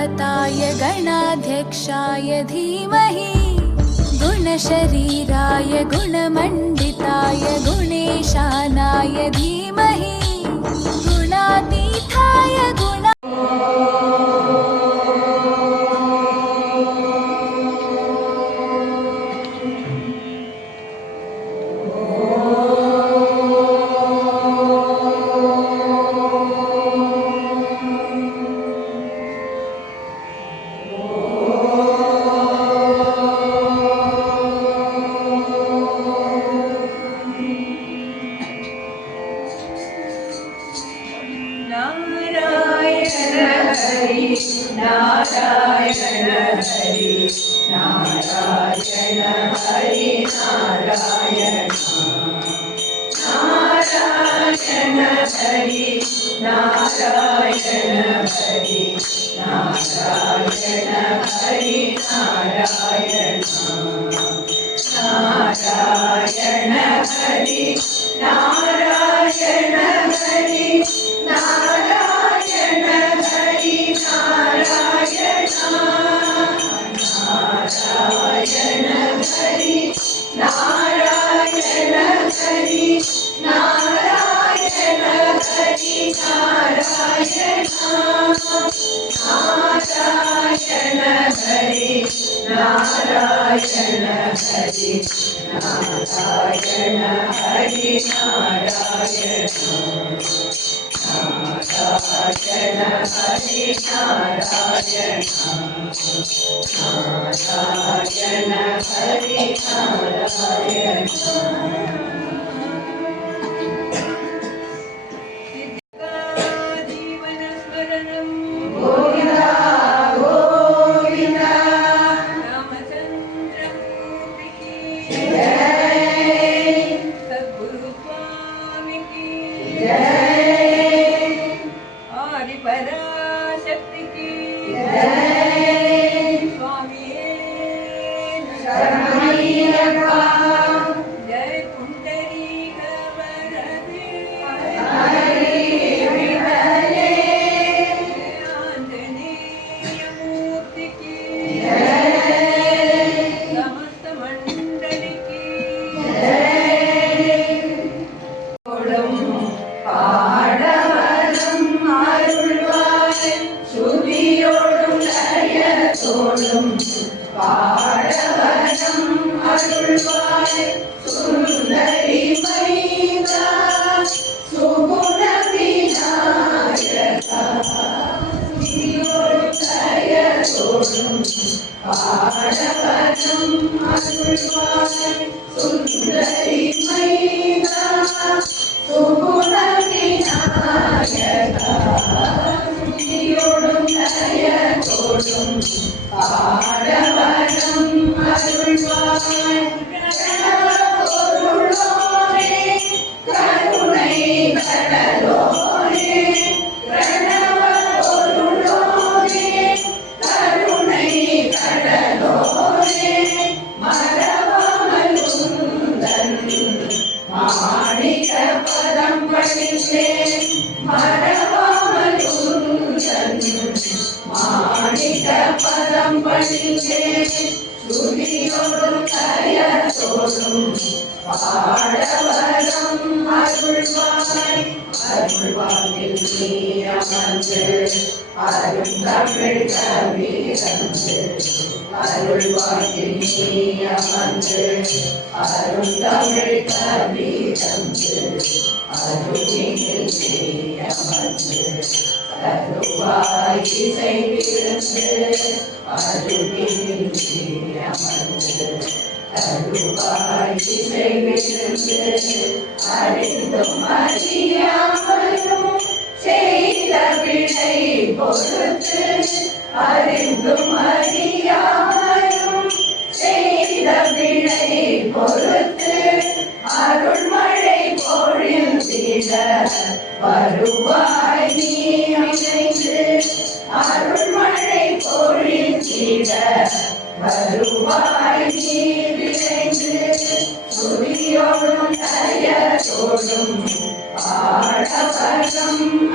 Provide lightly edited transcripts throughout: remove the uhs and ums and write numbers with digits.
गणपताय गणाध्यक्षाय धीमहि गुणशरीराय गुणमण्डिताय गुणेशानाय धीमहि गुणातीताय गुण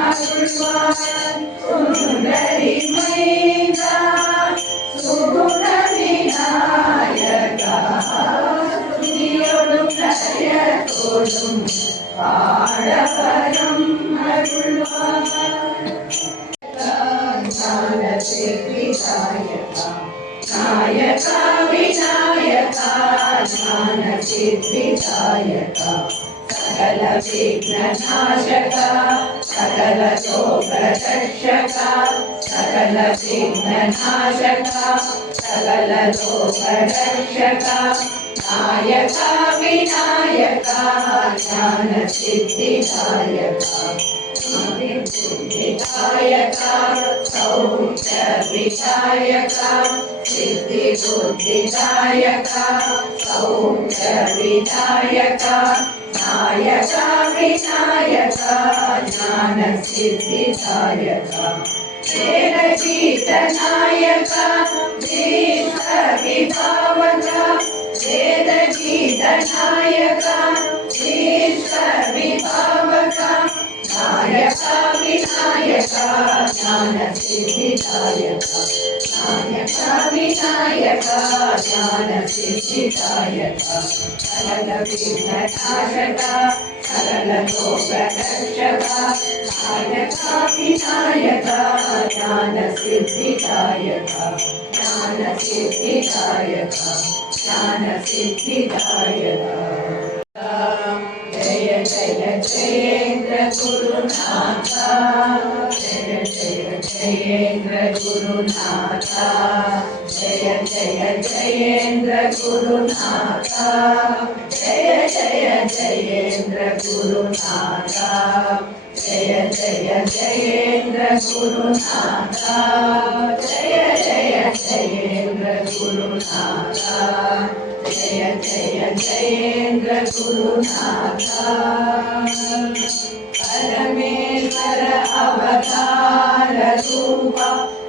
அருள்வாய் சுந்தரி மைந்தா போதும் பாடவரம் அருள்வார். ஞான சித்திதாயகா நாயகா விநாயகா ஞான சித்திதாயகா சகல விக்ன நாசகா சகல லோக ரட்சகா சகல விக்ன நாசகா சகல லோக ரட்சகா நாயகா விநாயகா ஞான சித்திதாயகா विधायका सौख्य विधायका सिद्धि बुद्धिदायका सौख्य विधायका नायका विनायका ज्ञान सिद्धिदायका वेद जीत नायका जीत विभावका वेद जीत नायका जीत विभावका नायका विनायका ज्ञान सिद्धिदायका नायका विनायका ज्ञान सिद्धिदायका सकल विघ्न नाशका सकल लोक रक्षका नायका विनायका ज्ञान सिद्धिदायका ज्ञान सिद्धिदायका ज्ञान सिद्धिदायका जय जय जयेन्द्र गुरुनाथा जय जय जयेन्द्र गुरुनाथा जय जय जयेन्द्र गुरुनाथा जय जय जयेन्द्र गुरुनाथा जय जय जयेन्द्र गुरुनाथा जय जय जयेन्द्र गुरुनाथा जय जय जयेन्द्र गुरुनाथा परमेश्वर अवतार रूप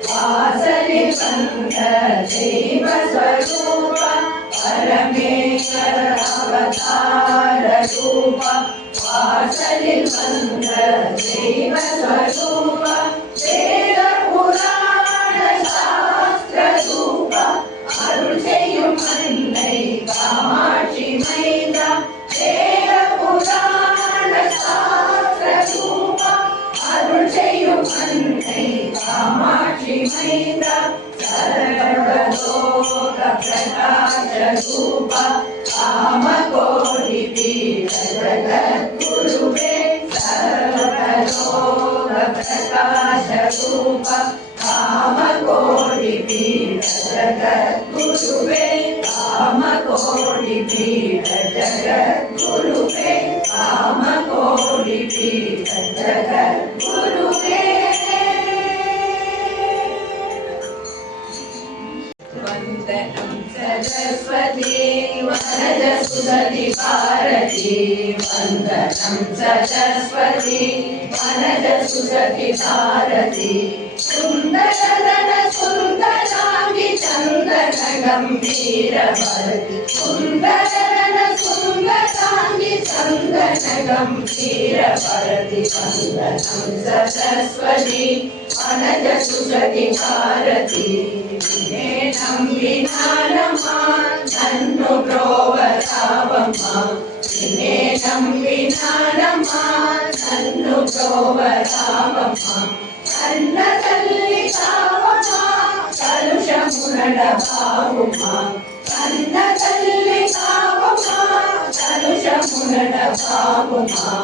वासरि बंध देव स्वरूप परमेश्वर अवतार रूप वासरि बंध देव स्वरूप वेद पुराण शास्त्र रूप அருள் செய்யும் அன்னை காமாட்சி மைந்தா வேத புராண சாஸ்திர ரூபா அருள் செய்யும் அன்னை காமாட்சி மைந்தா சர்வலோக பிரகாச ரூபா காம கோடி பீட ஜகத்குருவே சர்வலோக பிரகாச ரூபா காம கோடி பீட जगद्गुरुवे काम कोटि पीठ जगद्गुरुवे काम कोटि पीठ जगद्गुरुवे वंदनं सरस्वती वरद सुदति भारती वंदनं सरस्वती वरद सुदति भारती सुंदरदन सुंदरांगी चंदन गंभीर भरती सुंदरदन सुंदरांगी चंदन गंभीर भरती वंदनं सरस्वती वरद सुदति भारती विनेनं विनानमा नन्नु प्रोवरावम्मा विनेनं विनानमा नन्नु प्रोवरावम्मा कन्न तल्ली कावमा कलुषमुनड भावुमा कन्न तल्ली कावमा कलुषमुनड भावुमा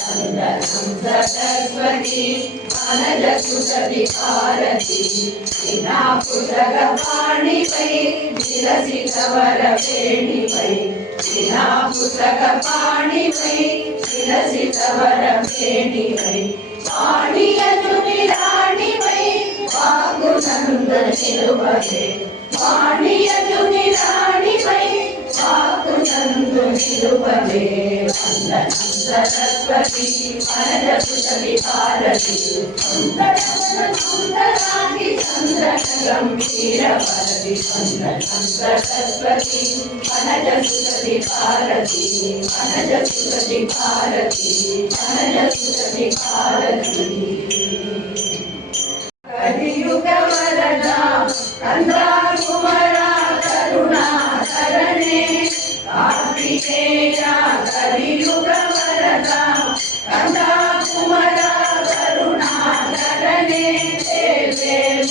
वंदनं सरस्वती वरद सुदति भारती विना पुस्तक पाणिवै विलसितवर वेणिवै विना पुस्तक पाणिवै विलसितवर वेणिवै पाणियनु निराणिवै वाकुनंद निरुववे पाणियनु निराणिवै वाकुनंद निरुववे वंदनं सरस्वती वरद सुदति भारती सुंदरवन सुंदरांगी चंदन गंभीर भरती वंदनं सरस्वती वरद सुदति भारती वरद सुदति भारती वरद सुदति भारती कलियुग वरदा कंदा कुमारा करुणा करणे ಕಾರ್ತಿಕೇಯ ಕಲಿಯುಗ ವರದ ಕಂದ ಕುಮರ ಕರುಣಾಕರನೇ ವೇಲ್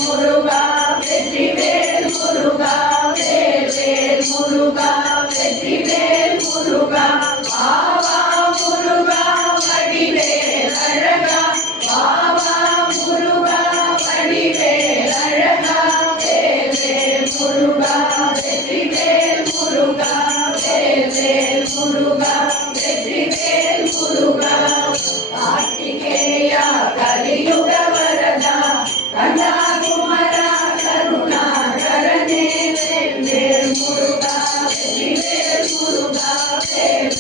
ಮುರುಗಾ வெற்றிவேல் முருகா வேல் முருகா வெற்றிவேல் முருகா பாவா முருகா வடிவேல் அழகா பாவா முருகா வடிவேல் அழகா வேல் முருகா வெற்றிவேல் முருகா வேல் முருகா வெற்றிவேல் முருகா கார்த்திகேயா கலியுக வரதா கண்டா குமரா கருணாகரனே வேல் முருகா வெற்றிவேல் முருகா வேல்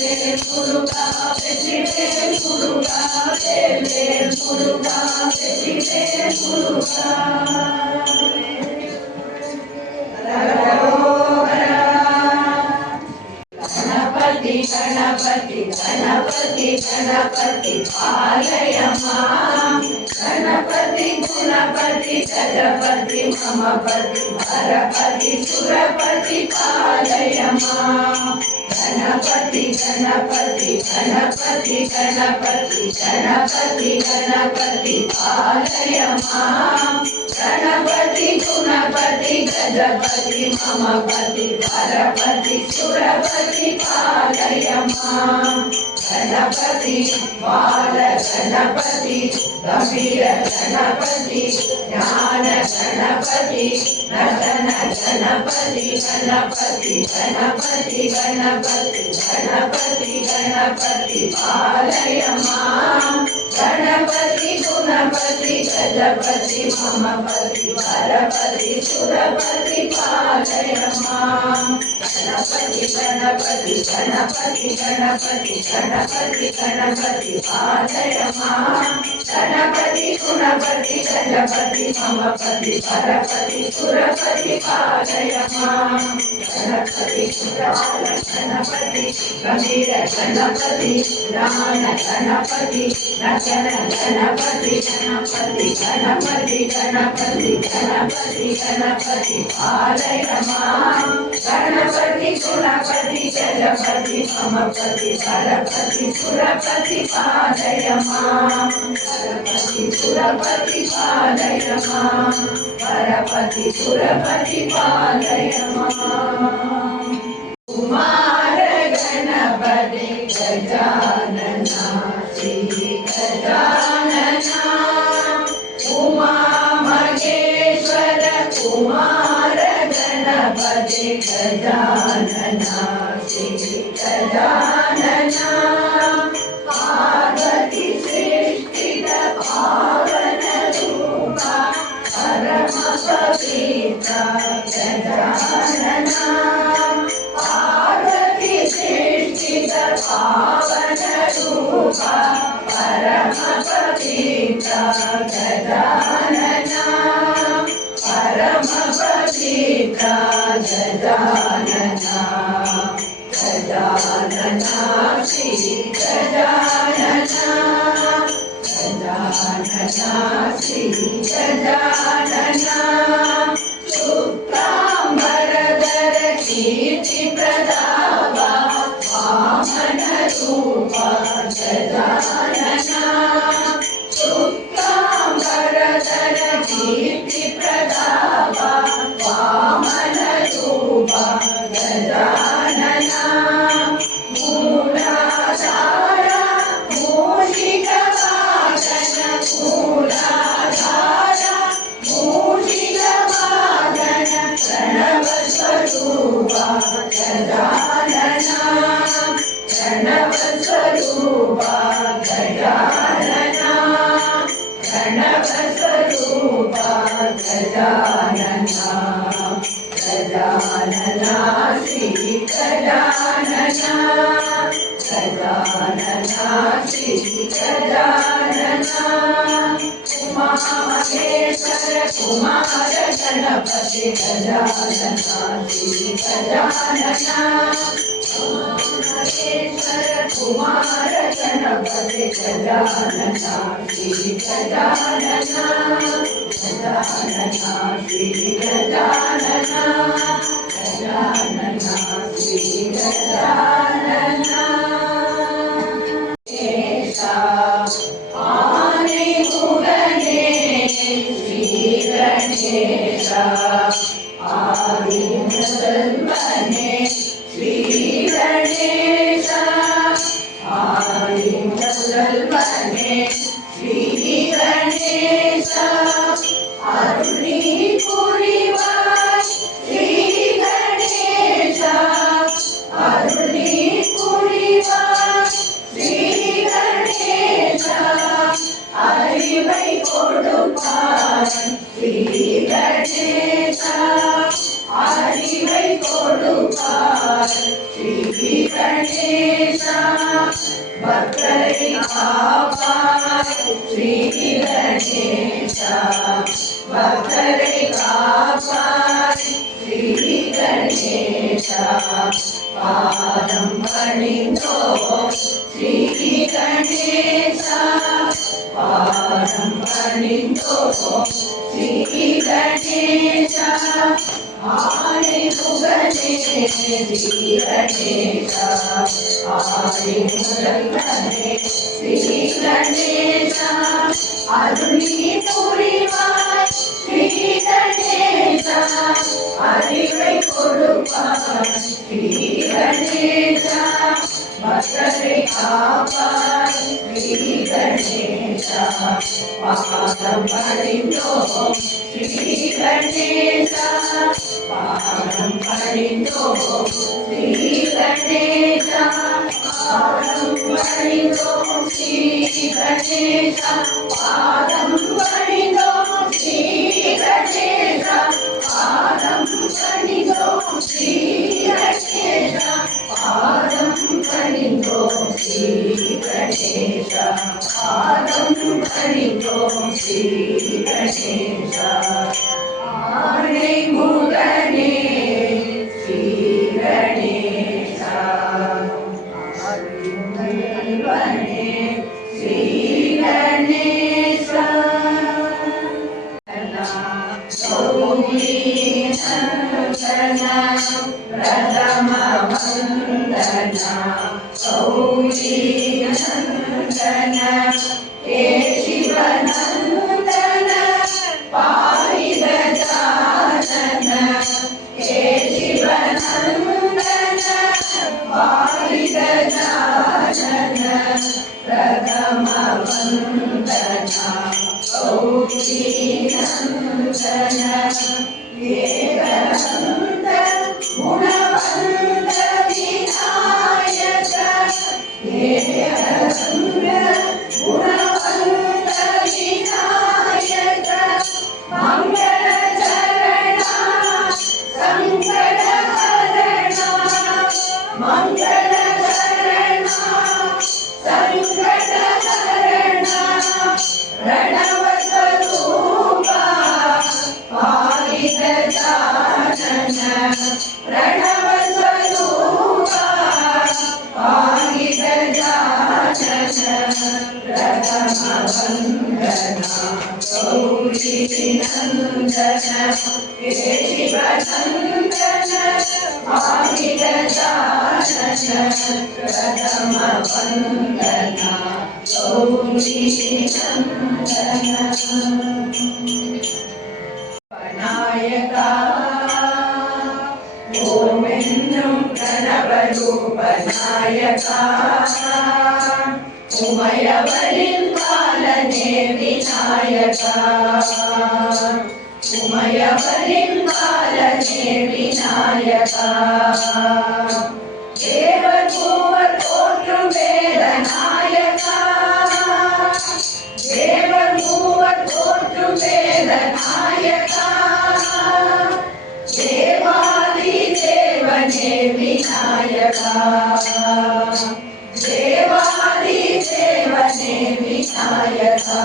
முருகா வெற்றிவேல் முருகா வேல் முருகா வெற்றிவேல் முருகா गणपति गणपति गणपति गणपति पालय मां गणपति गुणपति गजपति ममपति वरपति सुरपति पालय मां गणपति गणपति गणपति गणपति गणपति गणपति पालय मां गणपति गुणपति गजपति ममपति वरपति सुरपति पालय मां गणपति बाल गणपति गंभीर गणपति ज्ञान गणपति नटन गणपति गणपति गणपति गणपति गणपति गणपति पालय मां गणपति गुणपति गजपति ममपति वरपति सुरपति पालय मां गणपति गणपति गणपति गणपति गणपति गणपति पालय मां गणपति गुणपति गजपति ममपति वरपति सुरपति पालय मां गणपति बाल गणपति गंभीर गणपति ज्ञान गणपति नटन गणपति गणपति गणपति गणपति गणपति गणपति पालय मां गणपति गुणपति गजपति ममपति वरपति सुरपति पालय मां वरपति सुरपति पालय मां वरपति सुरपति पालय मां कुमार गणपति गजानना श्री गजानना उमा महेश्वर कुमार गणपति गजानना श्री गजानना पार्वती सृष्टित पावन रूपा परम पवित्र गजानना पार्वती सृष्टित पावन रूपा परम पवित्र गजानना परम पवित्र गजानना गजानना श्री गजानना गजानना श्री गजानना शुक्लांबरधर कीर्ति प्रदावा वामन रूपा गजानना शुक्लांबरधर कीर्ति प्रदावा वामन रूपा गजानना मूलाधार मूषिकवाहन मूलाधार मूषिकवाहन प्रणवस्वरूपा गजानना प्रणवस्वरूपा गजानना प्रणवस्वरूपा गजानना गजानना श्री गजानना गजानना श्री गजानना उमा महेश्वर कुमार गणपति गजानना श्री गजानना महेश्वर कुमार गणपति गजानना श्री गजानना गजानना श्री गजानना गजानना श्री श्री गजानन आने मुगने श्री गणेश आदि मुसलमने श्री गणेश आदि मुसलमने श्री गणेश अरुणी पुरिवाय श्री गणेश अरुणी पुरिवाय श्री गणेश அறிவை கொடுப்பாய் ஸ்ரீ கணேச அறிவை கொடுப்பாய் ஸ்ரீ கணேச பக்தரை காப்பாய் ஸ்ரீ கணேச பக்தரை காப்பாய் ஸ்ரீ கணேச பாதம் பணிந்தோ ஸ்ரீ கணேச பாதம் பணிந்தோ ஸ்ரீ கணேச ஆனை முகனே ஸ்ரீ கணேச ஆனை முகனே ஸ்ரீ கணேச அருளி புரிவாய் ஸ்ரீ கணேச அறிவை கொடுப்பாய் ஸ்ரீ கணேச பக்தரை காப்பாய் ஸ்ரீ கணேச பாதம் பணிந்தோ ஸ்ரீ கணேச பாதம் பணிந்தோ ஸ்ரீ கணேச பாதம் பணிந்தோ ஸ்ரீ கணேச பாதம் பணிந்தோ ஸ்ரீ கணேச பாதம் பணிந்தோ ஸ்ரீ கணேச பாதம் பணிந்தோ ஸ்ரீ கணேச பாதம் பணிந்தோ ஸ்ரீ கணேச ஆனை முகனே ஸ்ரீ கணேச அறிமுகனே ஸ்ரீ கணேச கௌரி நந்தன பிரதம வந்தன கௌரி நந்தன ஹே சிவநந்தன பாரி கஜானன ஹே சிவநந்தன பாரி கஜானன பிரதம வந்தன கௌரி நந்தன ஏகநந்த குணவந்த விநாயக ஏகநந்த குணவந்த விநாயக மங்கள சரணா சங்கட ஹரணா மங்கள சரணா சங்கட ஹரணா ரணவஸ்வரூபா பாரி கஜானன ரணவஸ்வரூபா பாரி கஜானன பிரதம வந்தன கௌரி நந்தன ஹே சிவநந்தன பாரி கஜானன பிரதம வந்தன கௌரி நந்தன நாயகா ஓம் என்னும் கணவரூப நாயகா உமையவரின் பாலனே விநாயகா உமையவரின் பாலனே விநாயகா தேவர் பூவர் போற்றும் வேத நாயகா தேவர் மூவர் போற்றும் வேத நாயகா தேவாதி தேவனே விநாயகா தேவாதி தேவனே விநாயகா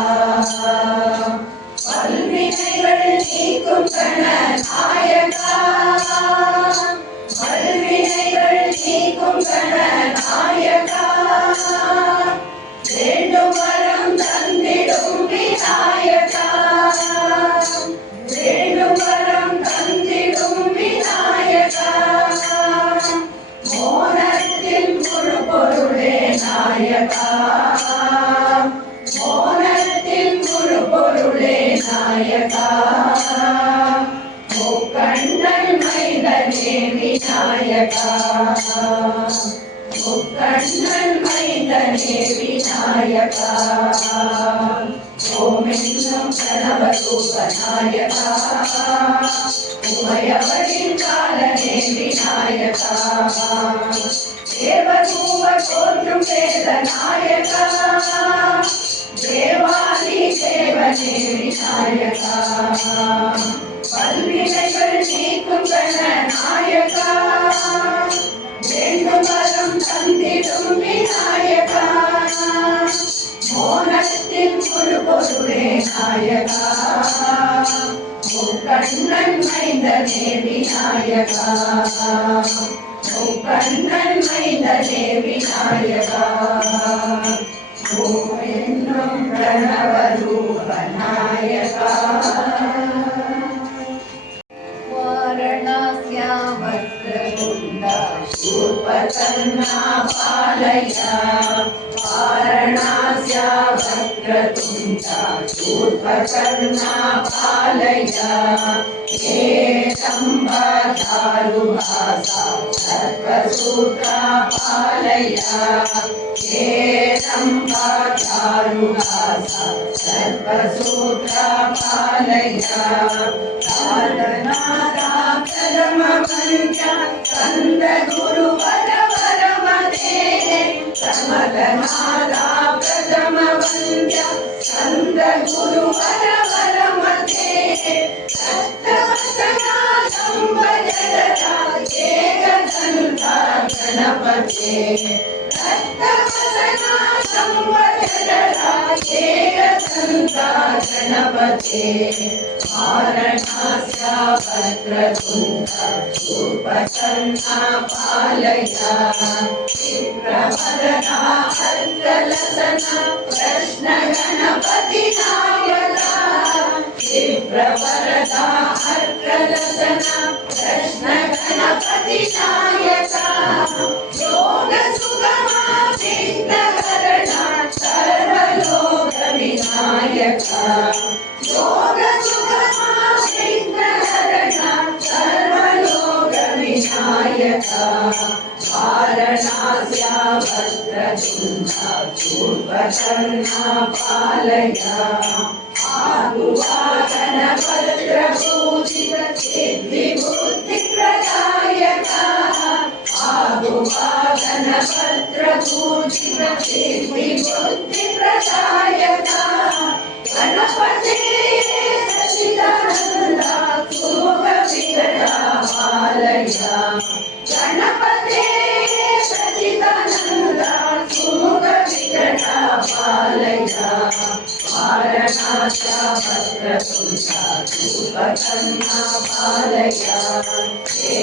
பல்வினைகள் நீக்கும் கணநாயகா பல்வினைகள் நீக்கும் கணநாயகா வேண்டும் வரம் தந்திடும் விநாயகா வேண்டும் வரம் தந்திடும் விநாயகா நாயகா மோனத்தின் முழு பொருளே நாயகா முக்கண்ணன் மைந்தனே விநாயகா முக்கண்ணன் மைந்தனே விநாயகா ஓமென்னும் கணவரூப நாயகா உமையவரின் காலனே விநாயகா தேவரூப தோன்றும் வேத நாயகா தேவாதி தேவனே விநாயகா பல்வினைகள் நீக்கும் கணநாயகா வேண்டும் வரம் தந்திடும் விநாயகா மோனத்தின் முழு பொருளே நாயகா முக்கண்ணன் மைந்தனே விநாயகா முக்கண்ணன் மைந்தனே விநாயகா ஓம் என்னும் பிரணவரூப நாயகா வாரணாஸ்யாவக்ரதுண்டா சூர்பகர்ணா பாலயா वारणास्यावक्रतुण्डा शूर्पकर्णा पालया हे शम्भदारुहासा सर्वसूत्रा पालया हे शम्भदारुहासा सर्वसूत्रा पालया साधनादा परमवन्द्या कन्दगुरुवरवरमते समगनादा प्रथमवन्द्या कन्दगुरुवरवरमते सप्तवसना संवदनता एकदन्ता गणपते सप्तवसना संवदनता एकदन्ता गणपते वारणास्यावक्रतुण्डा शूर्पकर्णा पालया विप्रवरदा अर्कलसना कृष्ण गणपति नायका विप्रवरदा अर्कलसना कृष्ण गणपति नायका योग सुगमा विघ्नहरणा सर्वलोक विनायका योग सुगमा विघ्नहरणा सर्वलोक विनायका वारणास्यावक्रतुण्डा शूर्पकर्णा पालया आगुवागनभद्रपूजित सिद्धिबुद्धिप्रदायका आगुवागनभद्रपूजित सिद्धिबुद्धिप्रदायका गणपते सच्चिदानन्दा सुमुखविकटा पालया गणपते सच्चिदानन्दा सुमुखविकटा पालया वारणास्यावक्रतुण्डा शूर्पकर्णा पालया हे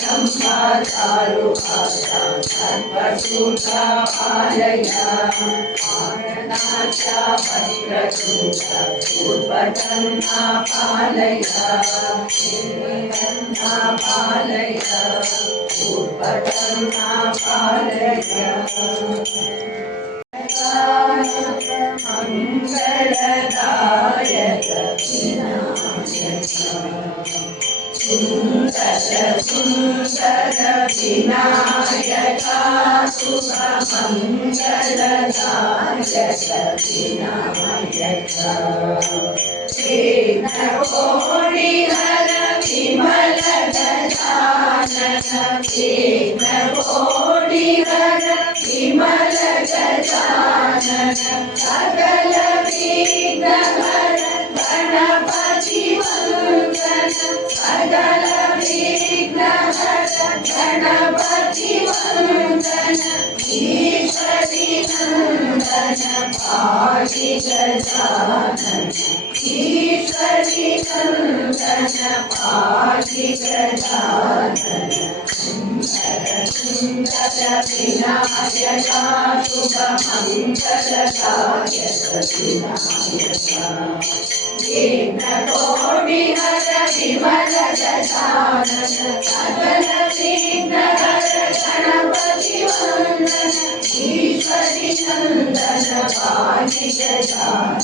शम्भदारुहासा सर्वसूत्रा पालया वारणास्यावक्रतुण्डा शूर्पकर्णा पालया हे गन्धा पालया शूर्पकर्णा पालया मंगलदायक विनायक सुंदर सुंदर विनायका शुभ मंगलदायक विनायका विघ्नकोटिहर विमल गजानन विघ्नकोटिहर विमल गजानन सकल विघ्नहर गणपति वन्दन सकल विघ्नहर गणपति वन्दन ईश्वरी नन्दन पाहि गजानन ईश्वरी नन्दन पाहि गजानन सुन्दर सुन्दर विनायका शुभ मंगलदायक विनायका विघ्नकोटि हर विमल गजानन सकल विघ्न हर गणपति वंदन ईश्वरी नंदन पाहि गजानन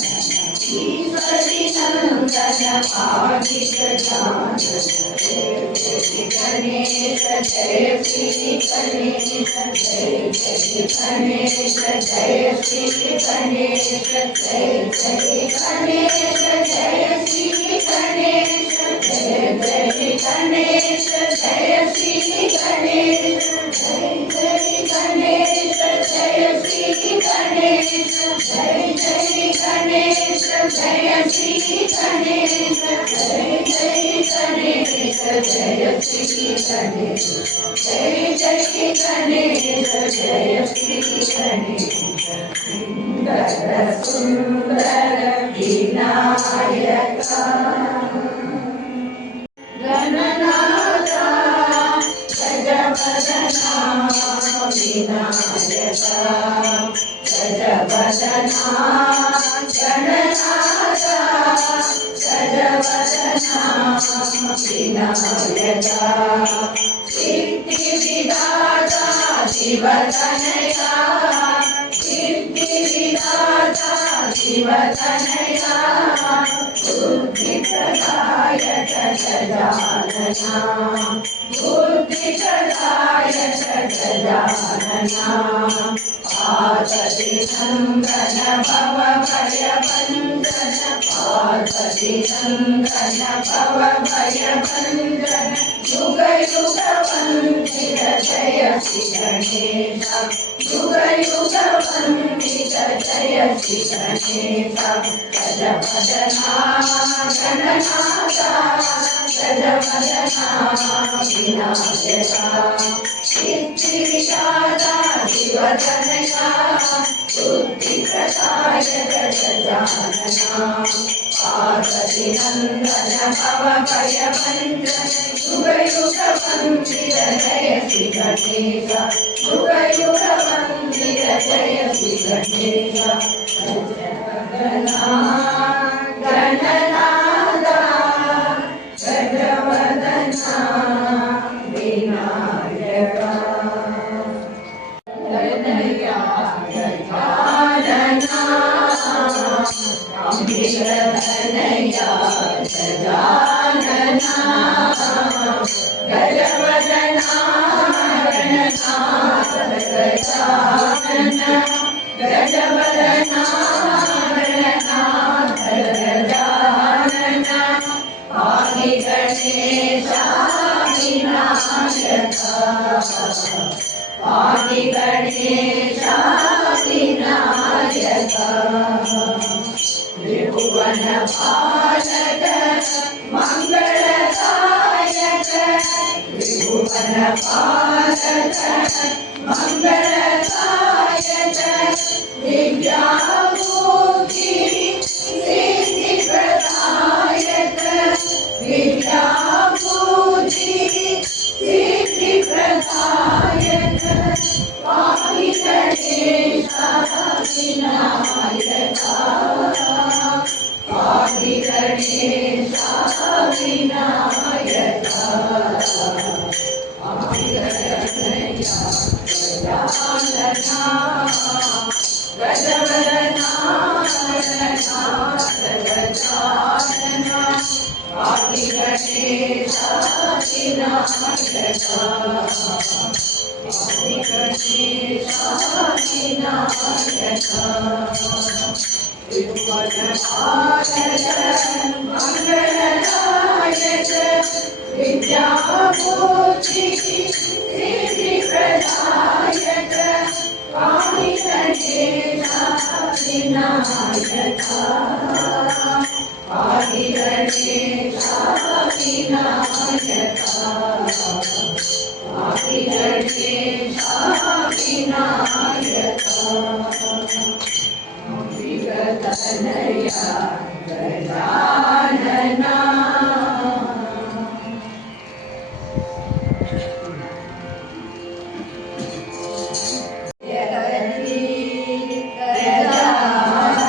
ईश्वरी नंदन पाहि गजानन जय श्री गणेश जय श्री गणेश जय श्री गणेश जय श्री गणेश जय श्री गणेश जय श्री गणेश जय जय गणेश जय श्री गणेश जय जय गणेश जय श्री गणेश जय जय गणेश जय श्री गणेश जय जय गणेश जय श्री गणेश जय जय गणेश जय श्री गणेश सुंदर सुंदर विनायक गणनाथा गजवदना विनायक गजवदना गणनाथा गजवदना विनायक सिद्धिविदाता शिवतनया सिद्धिविदाता शिवतनया बुद्धिप्रदायक गजानना बुद्धिप्रदायक गजानना पार्वतीनन्दन भवभयभञ्जन पार्वतीनन्दन भवभयभञ्जन युग युग वन्दित जय श्री गणेश युग युग वन्दित जय श्री गणेश गजवदना गणनाथा गजवदना विनायक सिद्धिविदाता शिवतनया बुद्धिप्रदायक गजानना पार्वतीनन्दन भवभयभञ्जन युग युग वन्दित जय श्री गणेश युग युग वन्दित जय श्री गणेश गजवदना गणनाथा गजवदना विनायक गणया गजानना अम्बिकतनया गजानना गजवदना गणनाथ गजानना गजवदना गणनाथ गजानना पाहि गणेशा विनायक पाहि गणेशा विनायक त्रिभुवन पालक मंगलदायक त्रिभुवन पालक मंगलदायक विद्याभूति सिद्धिप्रदायक विद्याभूति सिद्धिप्रदायक पाहि गणेशा विनायक पाहि गणेशा विनायक पाहि गणेशा गजानना गजवदना गणनाथ गजानना पाहि गणेशा विनायक पाहि गणेशा विनायक त्रिभुवन पालक मंगलदायक विद्याभूति सिद्धिप्रदायक पाहि गणेशा विनायक पाहि गणेशा विनायक पाहि गणेशा विनायक अम्बिकतनया गजानना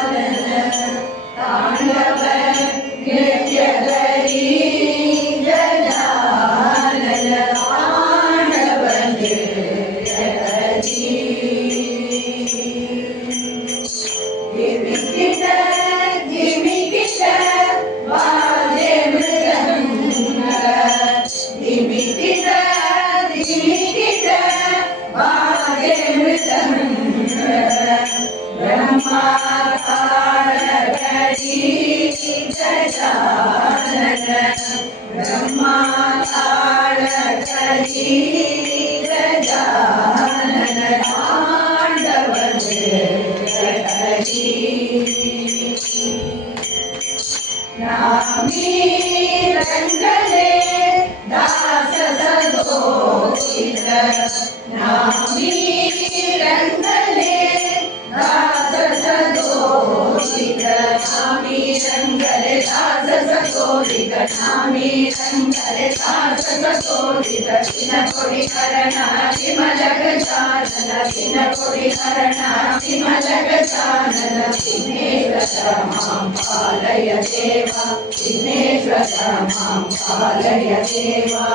गजानन तांडव ब्रह्मातारकरी गजानन ब्रह्मातारकरी गजानन ताण्डवनृत्यकरी नामी रंगले दास सदोषित नामी रंगले दास सदोषित नामी रंगले दास सदोषित नामी रंगले दास सदोषित चिन कोടി करण विमल गजानन चिन कोಡಿ करण विमल गजानन विघ्नेश्वर मां पालय देवा विघ्नेश्वर मां पालय देवा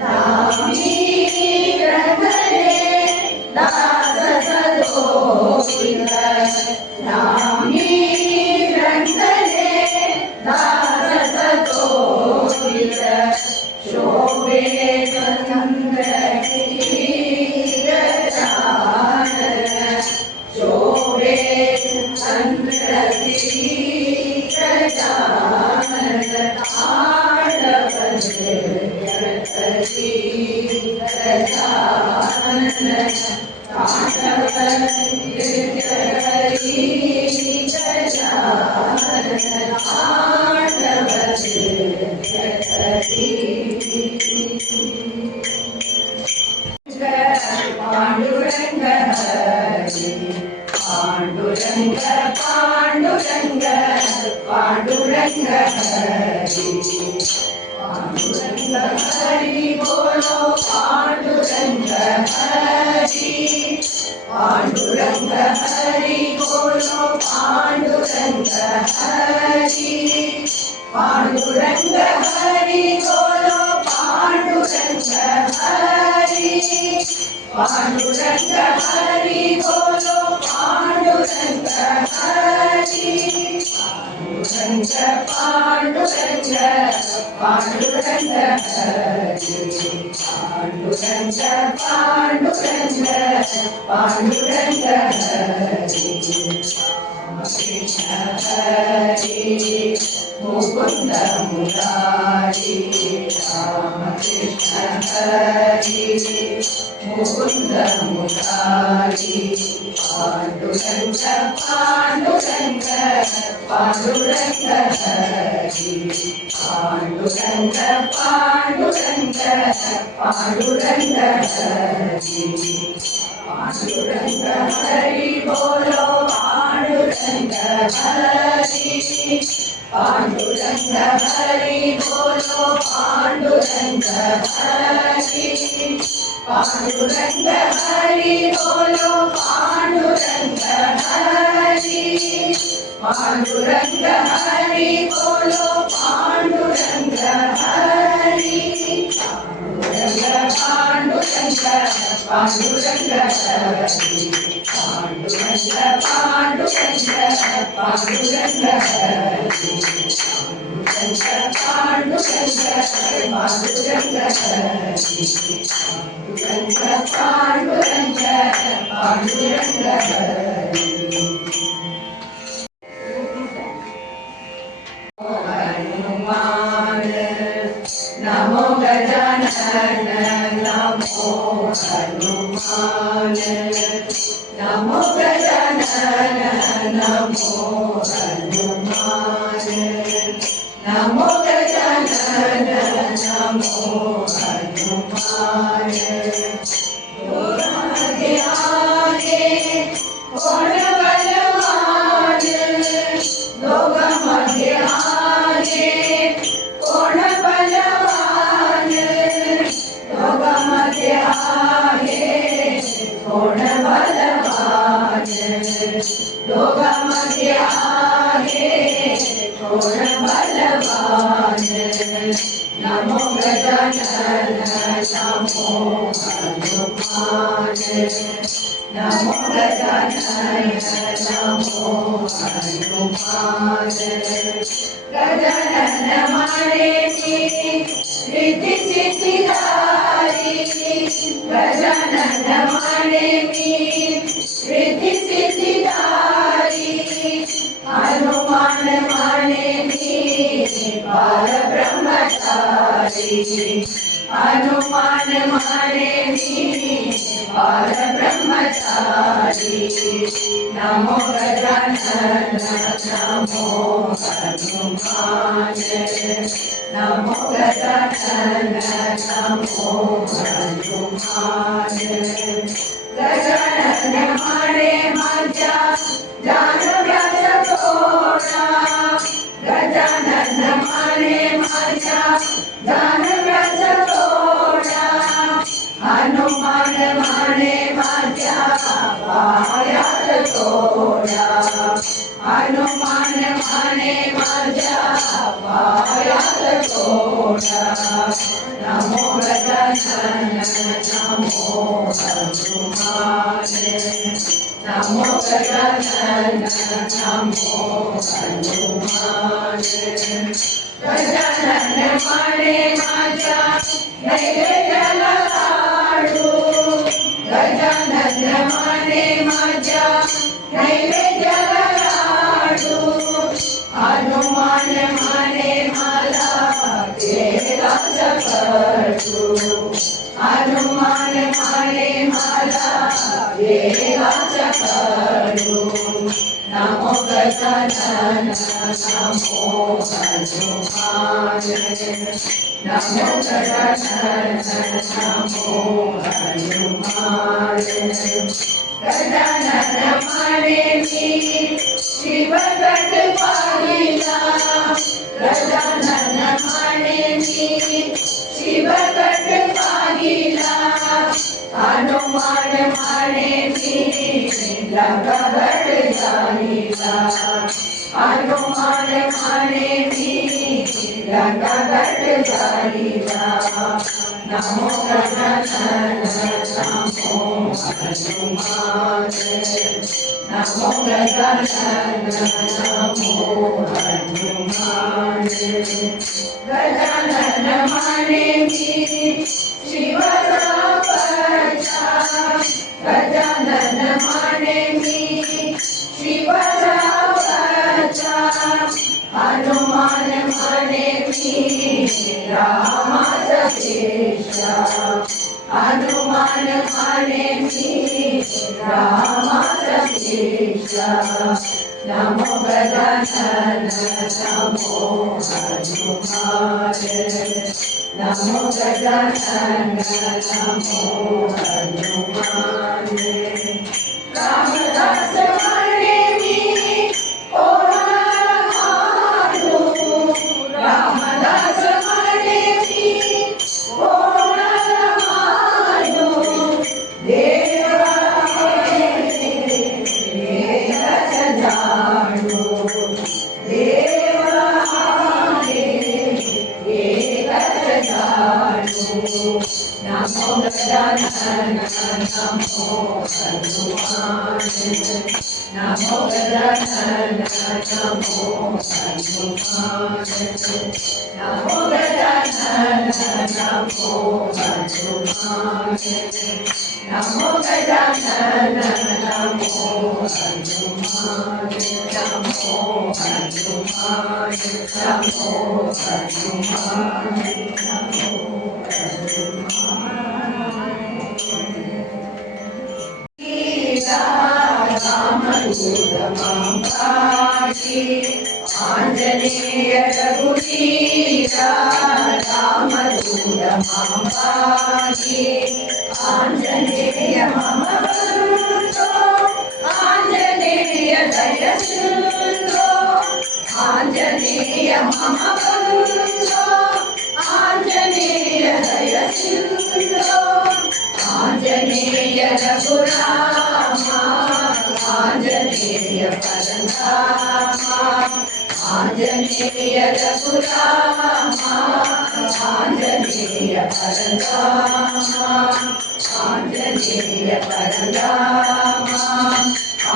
नामी रंगले दास सदोषित नामी रंगले दास सदोषित शोभे चंद्र गजानन शोभे चंद्र गजानन ताण्डवनृत्यकरी गजानन ताण्डवनृत्यकरी गजानन ताण्डवनृत्यकरी पांडुरंग हरि पांडुरंग पांडुरंग पांडुरंग हरि पांडुरंग हरि बोलो पांडुरंग हरि पांडुरंग हरि बोलो पांडुरंग हरि पांडुरंग हरि बोलो पांडुरंग हरि पांडुरंग हरि बोलो पांडुरंग हरि पांडुरंग पांडुरंग पांडुरंग हरि पांडुरंग पांडुरंग पांडुरंग हरि कृष्ण हरि मुकुंद मुरारी राम कृष्ण हरि मुकुंद मुरारी पांडुरंग पांडुरंग पांडुरंग हरि पांडुरंग पांडुरंग पांडुरंग हरि पांडुरंग हरि बोलो पांडुरंग हरि पांडुरंग हरि बोलो पांडुरंग हरि पांडुरंग हरि बोलो पांडुरंग हरि पांडुरंग हरि बोलो पांडुरंग हरि पांडुरंग पांडुरंग पांडुरंग हरि पांडुरंग पांडुरंग पांडुरंग हरि पांडुरंग पांडुरंग पांडुरंग हरि पांडुरंग पांडुरंग पांडुरंग हरि हनुमान नमो गजानन नमो हनुमान नमो गजानन नमो हनुमान नमो गजानन नमो हनुमान आगे आगे कौन बलवान लोग मध्य आगे कौन बलवान लोग मध्य आगे कौन बलवान लोग मध्य आगे कौन बलवान नमो गजानन नमो हनुमान नमो गजानन नमो हनुमान गजानन माने रिद्धि सिद्धिदारी गजानन माने रिद्धि सिद्धि हनुमान माने बाल ब्रह्मचारी नमो गजानन नमो हनुमान नमो गजानन नमो हनुमान गजानन माने माझ्या जानव्याचा तोडा गजानन माने माझ्या जानव्याचा तोडा हनुमान माने माझ्या पायात तोडा हनुमान माने माझ्या पायात तोडा नमो गजानन नमो हनुमान नमो गजानन नमो हनुमान गजानन माने माझ्या नैवेद्याला लाडू गजानन माने माझ्या नैवेद्याला लाडू हनुमान माने मला तेलाचा कडू हनुमान माने मला तेलाचा कडू नमो गजानन नमो हनुमान नमो गजानन नमो हनुमान गजानन माने शिवगड पाहिला गजानन माने शिवगड पाहिला हनुमान माने लंकागड जाईला हनुमान माने लंकागड जाईला नमो गजानन नमो हनुमान नमो गजानन नमो हनुमान गजानन माने शिवचा वरचा गजानन माने शिवचा वरचा हनुमान माने रामाचा केशा हनुमान माने रामाचा केशा नमो गजानन नमो हनुमान नमो गजानन नमो हनुमान रामदास माने कोणाला मारू रामदास माने कोणाला मारू देवा एकच जाणू देवा एकच जाणू नमो गजानन नमो हनुमान नमो गजानन नमो हनुमान नमो गजानन नमो हनुमान नमो गजानन नमो हनुमान नमो हनुमान नमो हनुमान नमो आंजनेय रघुवीरा रामदूत मांबाजी आंजनेय मम बंधो आंजनेय दयसिंधो आंजनेय मम बंधो आंजनेय दयसिंधो आंजनेय रघुरामा आंजनेय परंधामा आंजनेय रघुरामा आंजनेय परंधामा आंजनेय परंधामा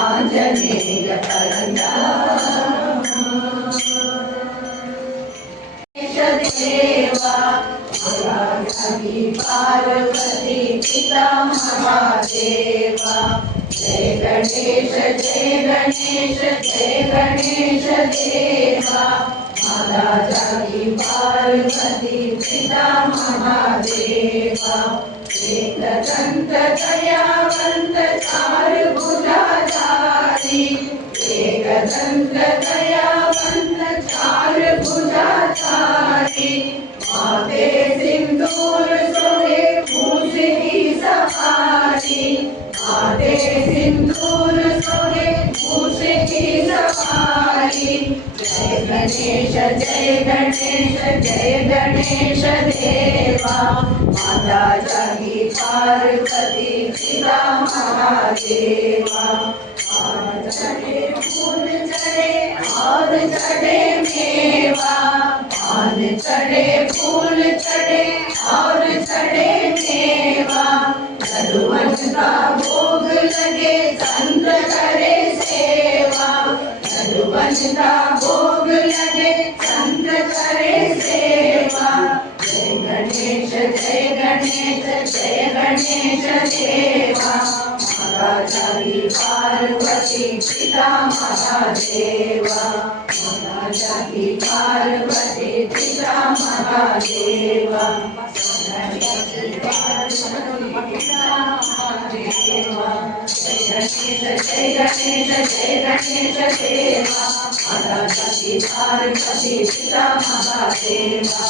आंजनेय परंधामा देवा पार्वती पिता महादेवा जय गणेश जय गणेश जय गणेश देवा माता जागी पार्वती पिता महादेवा एकदंत दयावंत चार भुजाधारी एकदंत दयावंत चार भुजाधारी माथे सिंदूर सोहे मूछ की सवारी माथे सिंदूर सोहे मूछ की सवारी जय गणेश देवा माता जागी पार्वती पिता महादेवा चढ़े फूल चढ़े और चढ़े मेवा पान चढ़े फूल चढ़े और चढ़े मेवा हनुमान का भोग लगे संत करे सेवा हनुमान का भोग लगे संत करे सेवा जय गणेश देवा माता जागी पार्वती पिता महादेवा माता जागी पार्वती पिता महादेवा जय गणेश देवा माता जागी पार्वती पिता महादेवा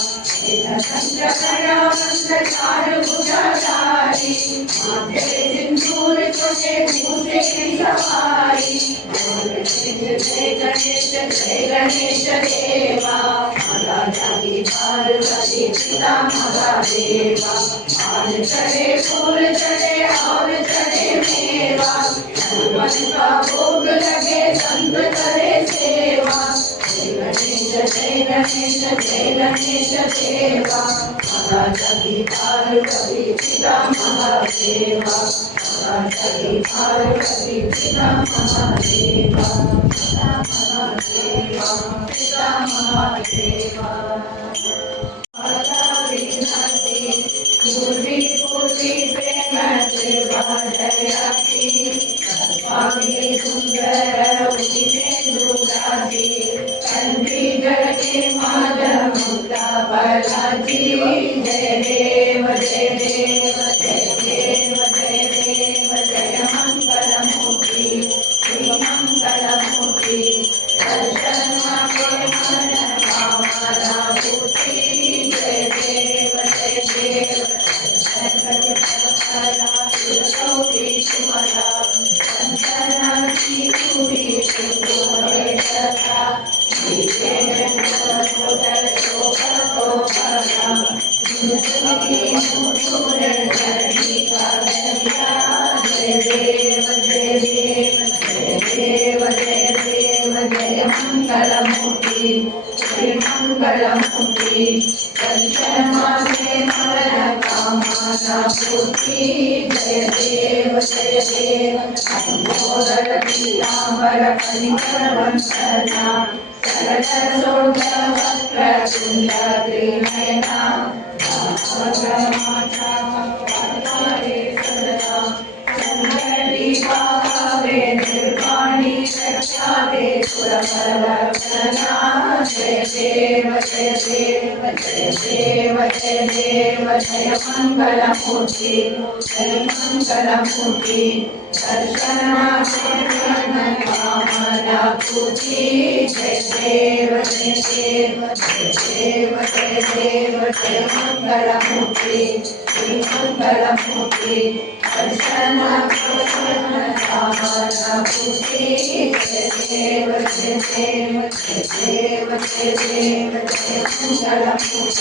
चार भुजाधारी माथे सिंदूर सोहे मूछ की सवारी जय गणेश देवा माता जागी पार्वती पिता महादेवा पान चढ़े फूल चढ़े और चढ़े मेवा हनुमान का भोग लगे संत करे सेवा जय गणेश देवा माता जागी पार्वती पिता महादेवा माता जागी पार्वती पिता महादेवा पिता महादेवा माता विनती पूरी पूरी प्रेम से बाधयाती सर्वांगी सुंदर उदिते दुराजी कंठी जगते माधव मुक्ता बालाजी जय देव जय देव जय देव जय देव जय मंगल मूर्ति श्री मंगल मूर्ति दर्शन के मन कामना पूर्ति जय देव जय देव जय मंगल मूर्ति श्री मंगल मूर्ति दर्शन मांगे मन कामना पूर्ति जय देव अम्बोदर पीतांबर कनिकर वंशना सरल सोढ़ वस्त्र कुंड त्रिनयना निर्वाणी रक्षावे सुरवरक्षणा जय देव जय मंगल मूर्ति दर्शन कामना पूजी जय देव जय मंगल मूर्ति मंगल मूर्ति दर्शन कामना पूजी जय देव मंगल मूर्ति मंगल मूर्ति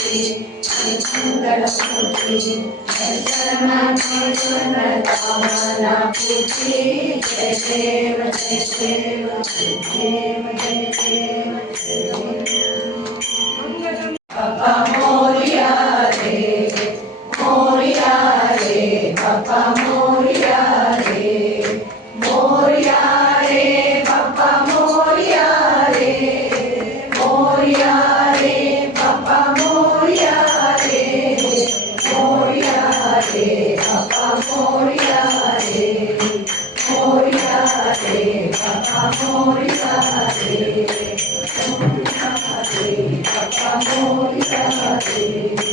दर्शन कामना पूजी जय देव Papa Moria re, Papa Moria re, Papa Moria re, Papa Moria re, Papa Moria re, Papa Moria re. Morya रे